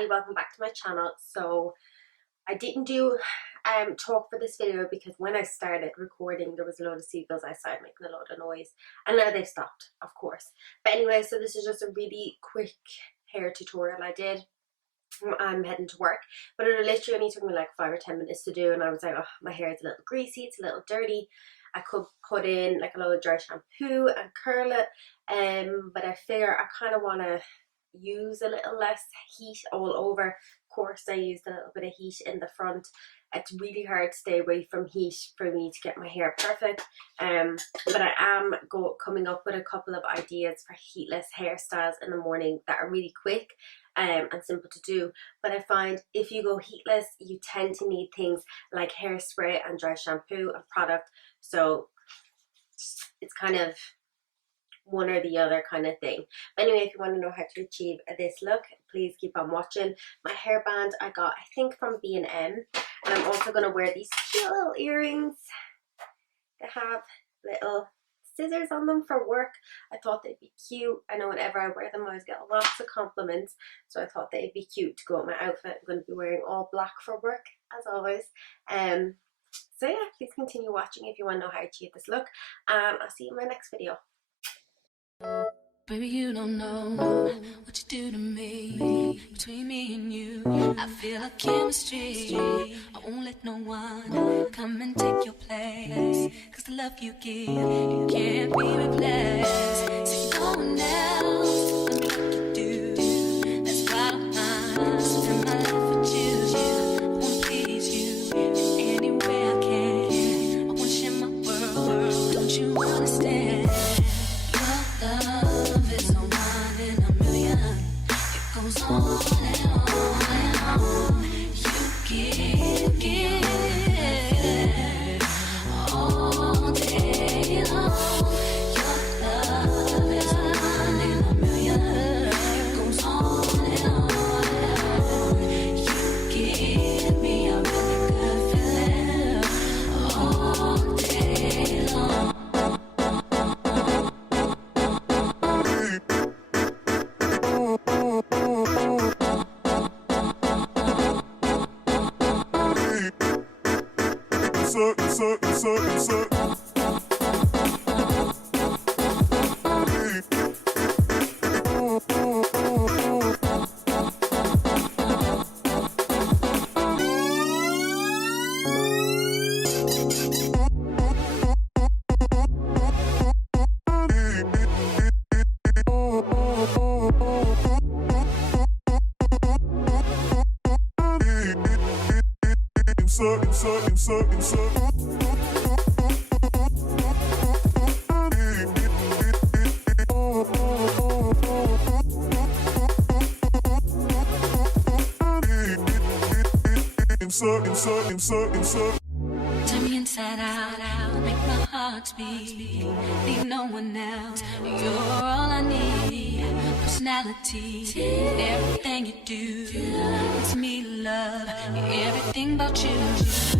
everybody, welcome back to my channel. So I didn't do talk for this video because when I started recording there was a load of seagulls outside making a load of noise, and now they've stopped, of course. But anyway, so this is just a really quick hair tutorial I did. I'm heading to work, but it literally only took me like 5 or 10 minutes to do, and I was like, oh, my hair is a little greasy, it's a little dirty. I could put in like a load of dry shampoo and curl it, but I figure I kind of want to use a little less heat all over. Of course, I used a little bit of heat in the front. It's really hard to stay away from heat for me to get my hair perfect, but I am coming up with a couple of ideas for heatless hairstyles in the morning that are really quick and simple to do. But I find if you go heatless, you tend to need things like hairspray and dry shampoo and product, so it's kind of one or the other kind of thing. But anyway, if you want to know how to achieve this look, please keep on watching. My hairband I got, I think, from B&M, and I'm also going to wear these cute little earrings. They have little scissors on them for work. I thought they'd be cute. I know whenever I wear them I always get lots of compliments, so I thought they'd be cute to go with my outfit. I'm going to be wearing all black for work as always. So yeah, please continue watching if you want to know how to achieve this look, and I'll see you in my next video. Baby, you don't know what you do to me. Between me and you, I feel a chemistry. I won't let no one come and take your place, 'cause the love you give, it can't be replaced. So no one else can do what you do. That's why I spend my life with you. I wanna please you any way I can. I wanna share my world, don't you understand? Love is a one in a million. It goes on and on and on. You give all day long. Your love is a one in a million. It goes on and on and on. You give me a really good feeling all day long. Turn me inside out, make my heart beat. Leave no one else, you're all I need. Personality, everything you do, it's me love, everything about you.